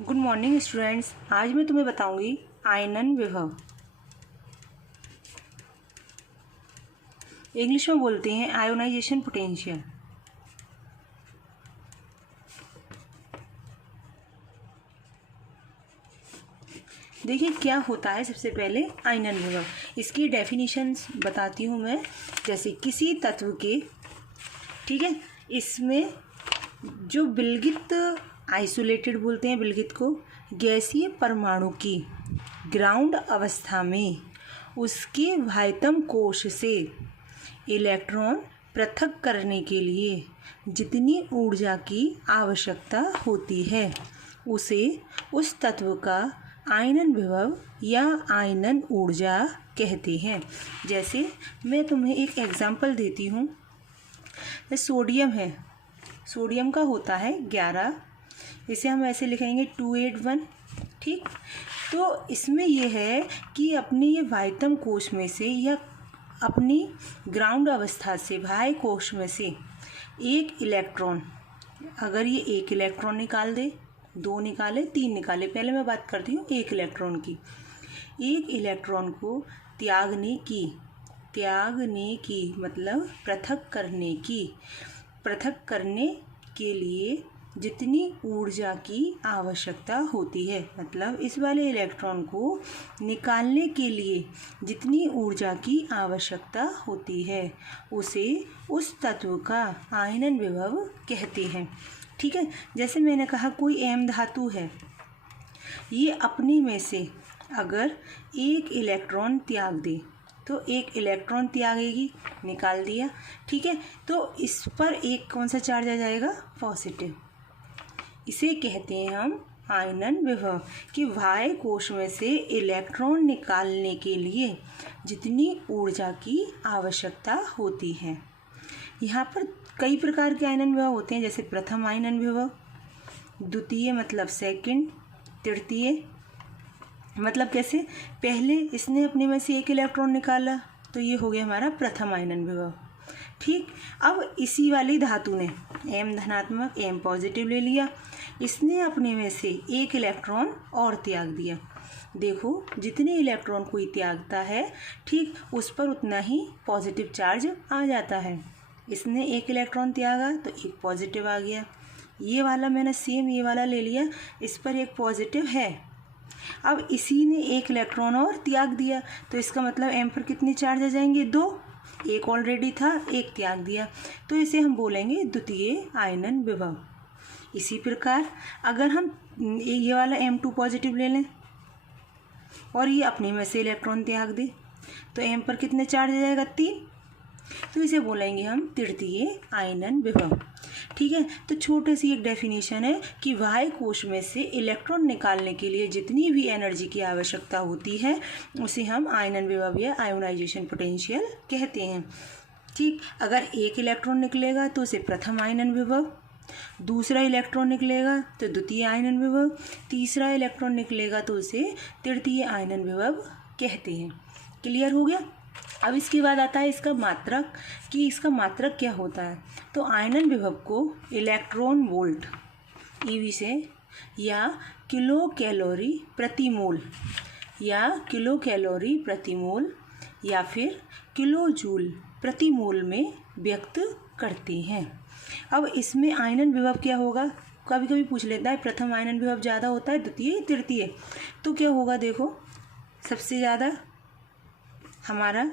Good morning students. आज मैं तुम्हें बताऊंगी आयनन विभव। इंग्लिश में बोलते हैं आयोनाइजेशन पोटेंशियल। देखिए क्या होता है। सबसे पहले आयनन विभव, इसकी डेफिनेशंस बताती हूँ मैं। जैसे किसी तत्व के, ठीक है, इसमें जो विलगित, आइसोलेटेड बोलते हैं विलगित को, गैसीय परमाणु की ग्राउंड अवस्था में उसके वाह्यतम कोश से इलेक्ट्रॉन पृथक करने के लिए जितनी ऊर्जा की आवश्यकता होती है उसे उस तत्व का आयनन विभव या आयनन ऊर्जा कहते हैं। जैसे मैं तुम्हें एक एग्जांपल देती हूँ। सोडियम है, सोडियम का होता है 11, इसे हम ऐसे लिखेंगे 281। ठीक, तो इसमें यह है कि अपने ये वाह्यतम कोश में से या अपनी ग्राउंड अवस्था से बाह्य कोश में से एक इलेक्ट्रॉन, अगर ये एक इलेक्ट्रॉन निकाल दे, 2 निकाले, 3 निकाले, पहले मैं बात करती हूँ एक इलेक्ट्रॉन की। एक इलेक्ट्रॉन को त्यागने की मतलब पृथक करने के लिए जितनी ऊर्जा की आवश्यकता होती है, मतलब इस वाले इलेक्ट्रॉन को निकालने के लिए जितनी ऊर्जा की आवश्यकता होती है उसे उस तत्व का आयनन विभव कहते हैं। ठीक है, जैसे मैंने कहा कोई एम धातु है, ये अपने में से अगर एक इलेक्ट्रॉन त्याग दे तो एक इलेक्ट्रॉन त्यागेगी, निकाल दिया। ठीक है, तो इस पर एक कौन सा चार्ज आ जाएगा? पॉजिटिव। इसे कहते हैं हम आयनन विभव, कि बाह्य कोश में से इलेक्ट्रॉन निकालने के लिए जितनी ऊर्जा की आवश्यकता होती है। यहाँ पर कई प्रकार के आयनन विभव होते हैं, जैसे प्रथम आयनन विभव, द्वितीय मतलब सेकंड, तृतीय मतलब कैसे, पहले इसने अपने में से एक इलेक्ट्रॉन निकाला तो ये हो गया हमारा प्रथम आयनन विभव। ठीक, अब इसी वाली धातु ने एम धनात्मक एम पॉजिटिव ले लिया, इसने अपने में से एक इलेक्ट्रॉन और त्याग दिया। देखो जितने इलेक्ट्रॉन कोई त्यागता है, ठीक, उस पर उतना ही पॉजिटिव चार्ज आ जाता है। इसने एक इलेक्ट्रॉन त्यागा तो एक पॉजिटिव आ गया। ये वाला मैंने सेम ये वाला ले लिया, इस पर एक पॉजिटिव है। अब इसी ने एक इलेक्ट्रॉन और त्याग दिया तो इसका मतलब एम पर कितने चार्ज आ जाएंगे? 2। एक ऑलरेडी था, एक त्याग दिया, तो इसे हम बोलेंगे द्वितीय आयनन विभव। इसी प्रकार अगर हम ये वाला M2 पॉजिटिव ले लें और ये अपने में से इलेक्ट्रॉन त्याग दे तो M पर कितने चार्ज आ जाएगा? 3, तो इसे बोलेंगे हम तृतीय आयनन विभव। ठीक है, तो छोटी सी एक डेफिनेशन है कि बाह्य कोश में से इलेक्ट्रॉन निकालने के लिए जितनी भी एनर्जी की आवश्यकता होती है उसे हम आयनन विभव या आयोनाइजेशन पोटेंशियल कहते हैं। ठीक, अगर एक इलेक्ट्रॉन निकलेगा तो उसे प्रथम आयनन विभव, दूसरा इलेक्ट्रॉन निकलेगा तो द्वितीय आयनन विभव, तीसरा इलेक्ट्रॉन निकलेगा तो उसे तृतीय आयनन विभव कहते हैं। क्लियर हो गया? अब इसके बाद आता है इसका मात्रक, कि इसका मात्रक क्या होता है। तो आयनन विभव को इलेक्ट्रॉन वोल्ट ईवी से या किलो कैलोरी प्रति मोल या फिर किलो जूल प्रति मोल में व्यक्त करते हैं। अब इसमें आयनन विभव क्या होगा, कभी कभी पूछ लेता है प्रथम आयनन विभव ज़्यादा होता है द्वितीय तृतीय, तो क्या होगा? देखो सबसे ज़्यादा हमारा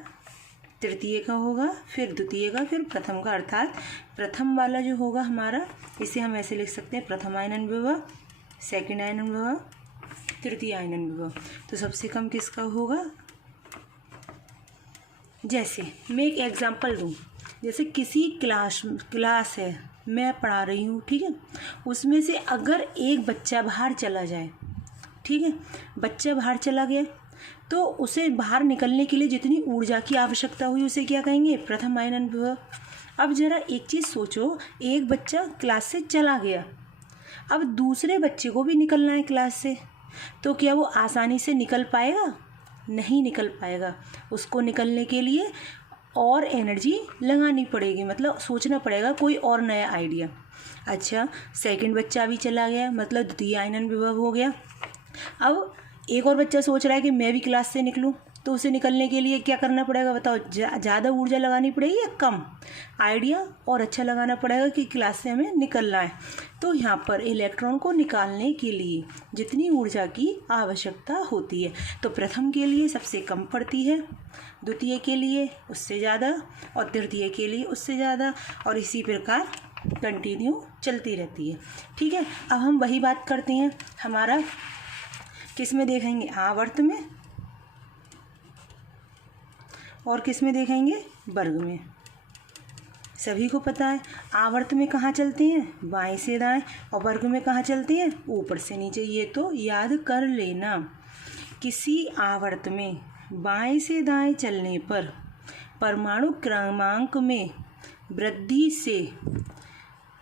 तृतीय का होगा, फिर द्वितीय का, फिर प्रथम का, अर्थात प्रथम वाला जो होगा हमारा, इसे हम ऐसे लिख सकते हैं प्रथम आयनन विभव, सेकंड आयनन विभव, तृतीय आयनन विभव। तो सबसे कम किसका होगा? जैसे मैं एक एग्जांपल दूं, जैसे किसी क्लास है, मैं पढ़ा रही हूँ, ठीक है, उसमें से अगर एक बच्चा बाहर चला जाए, ठीक है, बच्चा बाहर चला गया तो उसे बाहर निकलने के लिए जितनी ऊर्जा की आवश्यकता हुई उसे क्या कहेंगे? प्रथम आयनन विभव। अब जरा एक चीज़ सोचो, एक बच्चा क्लास से चला गया, अब दूसरे बच्चे को भी निकलना है क्लास से, तो क्या वो आसानी से निकल पाएगा? नहीं निकल पाएगा। उसको निकलने के लिए और एनर्जी लगानी पड़ेगी, मतलब सोचना पड़ेगा कोई और नया आइडिया। अच्छा, सेकंड बच्चा भी चला गया, मतलब द्वितीय आयनन विभव हो गया। अब एक और बच्चा सोच रहा है कि मैं भी क्लास से निकलूं, तो उसे निकलने के लिए क्या करना पड़ेगा बताओ? ज़्यादा ऊर्जा लगानी पड़ेगी या कम? आइडिया और अच्छा लगाना पड़ेगा कि क्लास से हमें निकलना है। तो यहाँ पर इलेक्ट्रॉन को निकालने के लिए जितनी ऊर्जा की आवश्यकता होती है, तो प्रथम के लिए सबसे कम पड़ती है, द्वितीय के लिए उससे ज़्यादा, और तृतीय के लिए उससे ज़्यादा, और इसी प्रकार कंटिन्यू चलती रहती है। ठीक है, अब हम वही बात करते हैं, हमारा किस में देखेंगे? आवर्त में, और किस में देखेंगे? वर्ग में। सभी को पता है आवर्त में कहाँ चलते हैं? बाएं से दाएं, और वर्ग में कहाँ चलते हैं? ऊपर से नीचे। ये तो याद कर लेना। किसी आवर्त में बाएं से दाएं चलने पर परमाणु क्रमांक में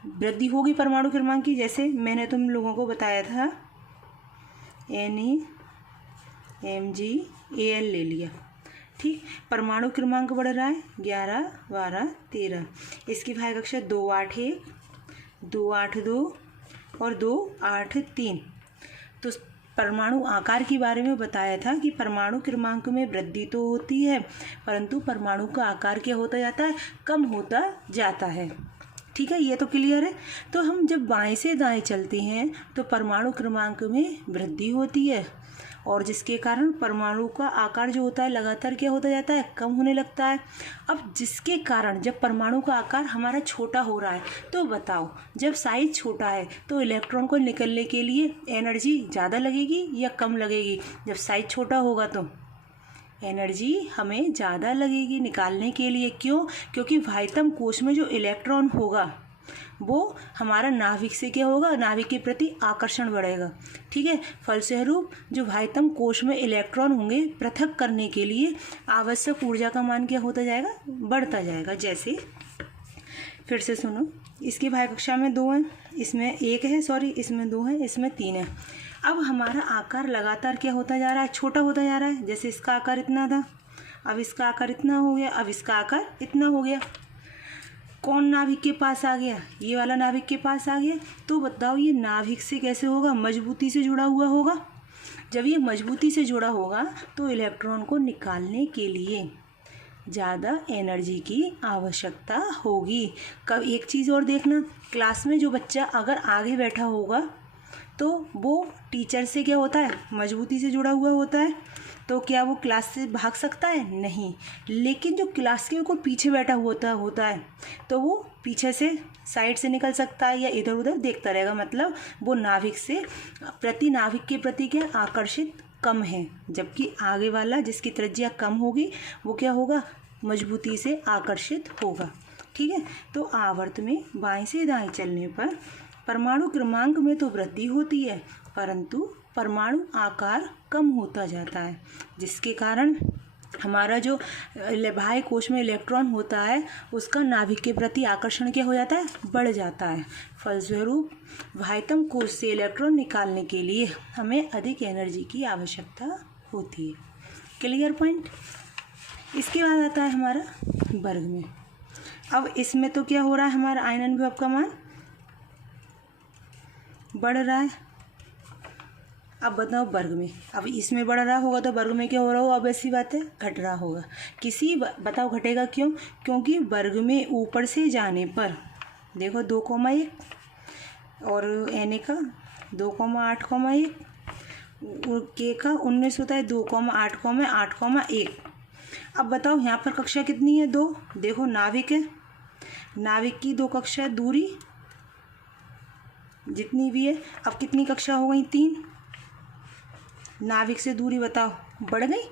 वृद्धि होगी परमाणु क्रमांक की। जैसे मैंने तुम लोगों को बताया था, Na Mg Al ले लिया, ठीक। परमाणु क्रमांक बढ़ रहा है 11, 12, 13। इसकी भाई कक्षा 2, 8, 1, 2, 8, 2 और 2, 8, 3। तो परमाणु आकार के बारे में बताया था कि परमाणु क्रमांक में वृद्धि तो होती है, परंतु परमाणु का आकार क्या होता जाता है? कम होता जाता है। ठीक है, ये तो क्लियर है। तो हम जब बाएं से दाएं चलते हैं तो परमाणु क्रमांक में वृद्धि होती है, और जिसके कारण परमाणु का आकार जो होता है लगातार क्या होता जाता है? कम होने लगता है। अब जिसके कारण जब परमाणु का आकार हमारा छोटा हो रहा है, तो बताओ जब साइज छोटा है तो इलेक्ट्रॉन को निकलने के लिए एनर्जी ज़्यादा लगेगी या कम लगेगी? जब साइज छोटा होगा तो एनर्जी हमें ज़्यादा लगेगी निकालने के लिए। क्यों? क्योंकि वाह्यतम कोश में जो इलेक्ट्रॉन होगा वो हमारा नाभिक से क्या होगा? नाभिक के प्रति आकर्षण बढ़ेगा। ठीक है, फलस्वरूप जो वाह्यतम कोश में इलेक्ट्रॉन होंगे पृथक करने के लिए आवश्यक ऊर्जा का मान क्या होता जाएगा? बढ़ता जाएगा। जैसे फिर से सुनो, इसकी भाई कक्षा में 2 है, इसमें 1 है, सॉरी इसमें 2 है, इसमें 3 है। अब हमारा आकार लगातार क्या होता जा रहा है? छोटा होता जा रहा है। जैसे इसका आकार इतना था, अब इसका आकार इतना हो गया, अब इसका आकार इतना हो गया। कौन नाभिक के पास आ गया? ये वाला नाभिक के पास आ गया। तो बताओ ये नाभिक से कैसे होगा? मजबूती से जुड़ा हुआ होगा। जब ये मजबूती से जुड़ा होगा तो इलेक्ट्रॉन को निकालने के लिए ज़्यादा एनर्जी की आवश्यकता होगी। कब एक चीज़ और देखना, क्लास में जो बच्चा अगर आगे बैठा होगा तो वो टीचर से क्या होता है? मजबूती से जुड़ा हुआ होता है। तो क्या वो क्लास से भाग सकता है? नहीं। लेकिन जो क्लास के बिल्कुल पीछे बैठा होता है तो वो पीछे से साइड से निकल सकता है या इधर उधर देखता रहेगा। मतलब वो नाभिक के प्रति क्या आकर्षित कम है, जबकि आगे वाला जिसकी त्रिज्या कम होगी वो क्या होगा? मजबूती से आकर्षित होगा। ठीक है, तो आवर्त में बाएं से दाएं चलने पर परमाणु क्रमांक में तो वृद्धि होती है, परंतु परमाणु आकार कम होता जाता है, जिसके कारण हमारा जो बाह्य कोश में इलेक्ट्रॉन होता है उसका नाभिक के प्रति आकर्षण क्या हो जाता है? बढ़ जाता है। फलस्वरूप वाह्यतम कोश से इलेक्ट्रॉन निकालने के लिए हमें अधिक एनर्जी की आवश्यकता होती है। Clear point? इसके बाद आता है हमारा वर्ग में। अब इसमें तो क्या हो रहा है? हमारा आयनन विभव का मान बढ़ रहा है। अब बताओ वर्ग में, अब इसमें बढ़ रहा होगा तो वर्ग में क्या हो रहा होगा? अब ऐसी बात है, घट रहा होगा। बताओ घटेगा क्यों? क्योंकि वर्ग में ऊपर से जाने पर देखो 2,1 और Na का 2,8,1 और K का 19 होता है 2,8,8,1। अब बताओ यहाँ पर कक्षा कितनी है? 2। देखो नाभिक है, नाभिक की 2 कक्षा दूरी जितनी भी है, अब कितनी कक्षा हो गई? 3। नाभिक से दूरी बताओ बढ़ गई,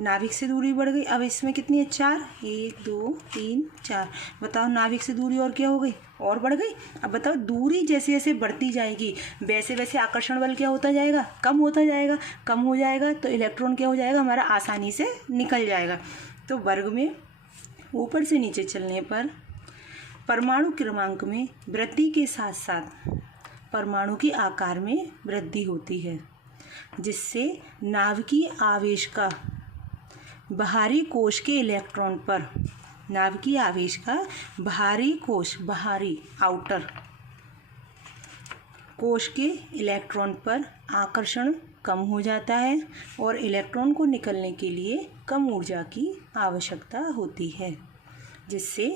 नाभिक से दूरी बढ़ गई। अब इसमें कितनी है? 4। 1 2 3 4। बताओ नाभिक से दूरी और क्या हो गई? और बढ़ गई। अब बताओ दूरी जैसे जैसे बढ़ती जाएगी वैसे वैसे आकर्षण बल क्या होता जाएगा? कम होता जाएगा। कम हो जाएगा तो इलेक्ट्रॉन क्या हो जाएगा? हमारा आसानी से निकल जाएगा। तो वर्ग में ऊपर से नीचे चलने पर परमाणु क्रमांक में वृद्धि के साथ साथ परमाणु के आकार में वृद्धि होती है, जिससे नाभिकीय आवेश का बाहरी कोश के इलेक्ट्रॉन पर नाभिकीय आवेश का बाहरी कोश, बाहरी आउटर कोश के इलेक्ट्रॉन पर आकर्षण कम हो जाता है और इलेक्ट्रॉन को निकलने के लिए कम ऊर्जा की आवश्यकता होती है, जिससे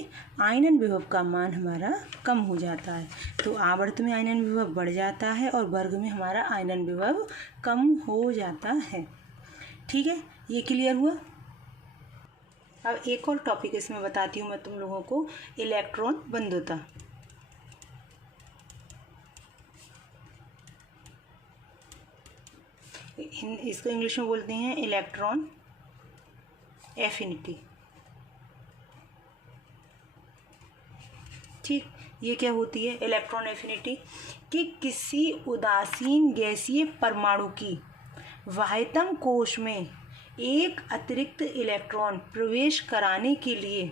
आयनन विभव का मान हमारा कम हो जाता है। तो आवर्त में आयनन विभव बढ़ जाता है और वर्ग में हमारा आयनन विभव कम हो जाता है। ठीक है, ये क्लियर हुआ। अब एक और टॉपिक इसमें बताती हूँ मैं तुम लोगों को, इलेक्ट्रॉन बंधुता। इसको इंग्लिश में बोलते हैं इलेक्ट्रॉन एफिनिटी। ठीक, ये क्या होती है इलेक्ट्रॉन एफिनिटी? कि किसी उदासीन गैसीय परमाणु की वाह्यतम कोश में एक अतिरिक्त इलेक्ट्रॉन प्रवेश कराने के लिए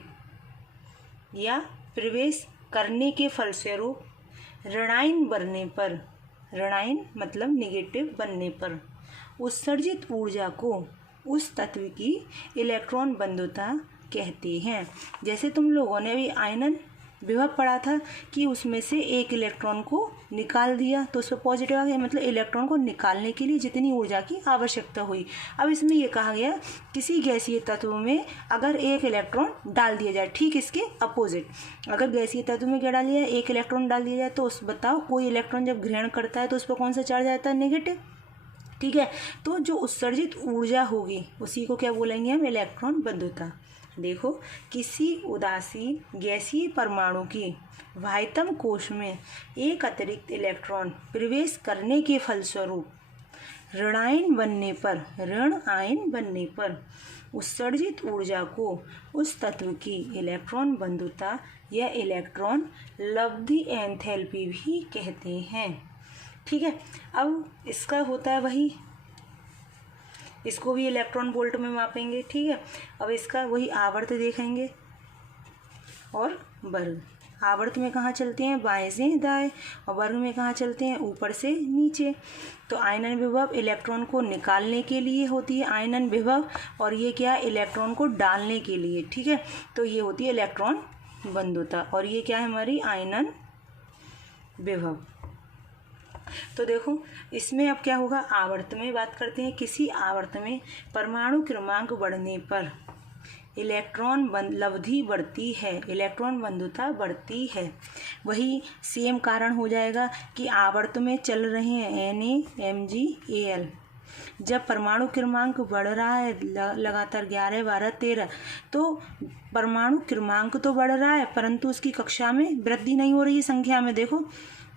या प्रवेश करने के फलस्वरूप ऋणायन बनने पर, ऋणायन मतलब निगेटिव बनने पर, उत्सर्जित ऊर्जा को उस तत्व की इलेक्ट्रॉन बंधुता कहते हैं। जैसे तुम लोगों ने अभी आयनन विभव पढ़ा था कि उसमें से एक इलेक्ट्रॉन को निकाल दिया तो उस पर पॉजिटिव आ गया, मतलब इलेक्ट्रॉन को निकालने के लिए जितनी ऊर्जा की आवश्यकता हुई। अब इसमें ये कहा गया किसी गैसीय तत्व में अगर एक इलेक्ट्रॉन डाल दिया जाए, ठीक इसके अपोजिट, अगर गैसीय तत्व में क्या डाल दिया जाए, एक इलेक्ट्रॉन डाल दिया जाए, तो उस बताओ कोई इलेक्ट्रॉन जब ग्रहण करता है तो उस पर कौन सा चार्ज आता है? नेगेटिव। ठीक है, तो जो उत्सर्जित ऊर्जा होगी उसी को क्या बोलेंगे हम? इलेक्ट्रॉन बंधुता। देखो, किसी उदासीन गैसीय परमाणु की वाह्यतम कोश में एक अतिरिक्त इलेक्ट्रॉन प्रवेश करने के फलस्वरूप ऋणायन बनने पर, ऋण आयन बनने पर उत्सर्जित ऊर्जा को उस तत्व की इलेक्ट्रॉन बंधुता या इलेक्ट्रॉन लब्धि एंथैल्पी भी कहते हैं। ठीक है, अब इसका होता है वही, इसको भी इलेक्ट्रॉन वोल्ट में मापेंगे। ठीक है, अब इसका वही आवर्त देखेंगे और वर्ग। आवर्त में कहाँ चलते हैं? बाएं से दाएं, और वर्ग में कहाँ चलते हैं? ऊपर से नीचे। तो आयनन विभव इलेक्ट्रॉन को निकालने के लिए होती है आयनन विभव, और ये क्या है? इलेक्ट्रॉन को डालने के लिए। ठीक है, तो ये होती है इलेक्ट्रॉन बंधुता, और ये क्या है? हमारी आयनन विभव। तो देखो, इसमें अब क्या होगा? आवर्त में बात करते हैं। किसी आवर्त में परमाणु क्रमांक बढ़ने पर इलेक्ट्रॉन लब्धि बढ़ती है, इलेक्ट्रॉन बंधुता बढ़ती है। वही सेम कारण हो जाएगा कि आवर्त में चल रहे हैं NaMgAl, जब परमाणु क्रमांक बढ़ रहा है लगातार 11, 12, 13, तो परमाणु क्रमांक तो बढ़ रहा है परंतु उसकी कक्षा में वृद्धि नहीं हो रही है संख्या में। देखो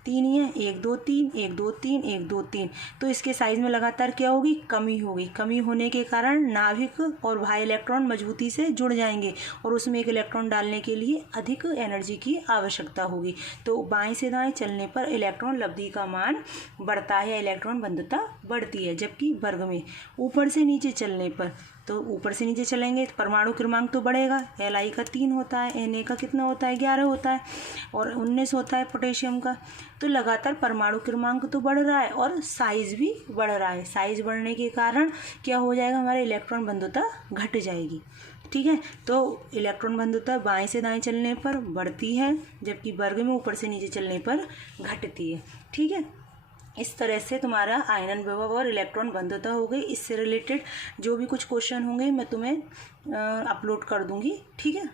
3 ही है, 1 2 3 1 2 3 1 2 3, तो इसके साइज में लगातार क्या होगी? कमी होगी। कमी होने के कारण नाभिक और बाह्य इलेक्ट्रॉन मजबूती से जुड़ जाएंगे और उसमें एक इलेक्ट्रॉन डालने के लिए अधिक एनर्जी की आवश्यकता होगी। तो बाएं से दाएं चलने पर इलेक्ट्रॉन लब्धि का मान बढ़ता है या इलेक्ट्रॉन बंधुता बढ़ती है, जबकि वर्ग में ऊपर से नीचे चलने पर, तो ऊपर से नीचे चलेंगे तो परमाणु क्रमांक तो बढ़ेगा। Li का 3 होता है, Na का कितना होता है? 11 होता है, और 19 होता है पोटेशियम का। तो लगातार परमाणु क्रमांक तो बढ़ रहा है और साइज भी बढ़ रहा है। साइज बढ़ने के कारण क्या हो जाएगा? हमारे इलेक्ट्रॉन बंधुता घट जाएगी। ठीक है, तो इलेक्ट्रॉन बंधुता बाएं से दाएं चलने पर बढ़ती है, जबकि वर्ग में ऊपर से नीचे चलने पर घटती है। ठीक है, इस तरह से तुम्हारा आयनन विभव और इलेक्ट्रॉन बंधुता हो गई। इससे रिलेटेड जो भी कुछ क्वेश्चन होंगे मैं तुम्हें अपलोड कर दूंगी। ठीक है।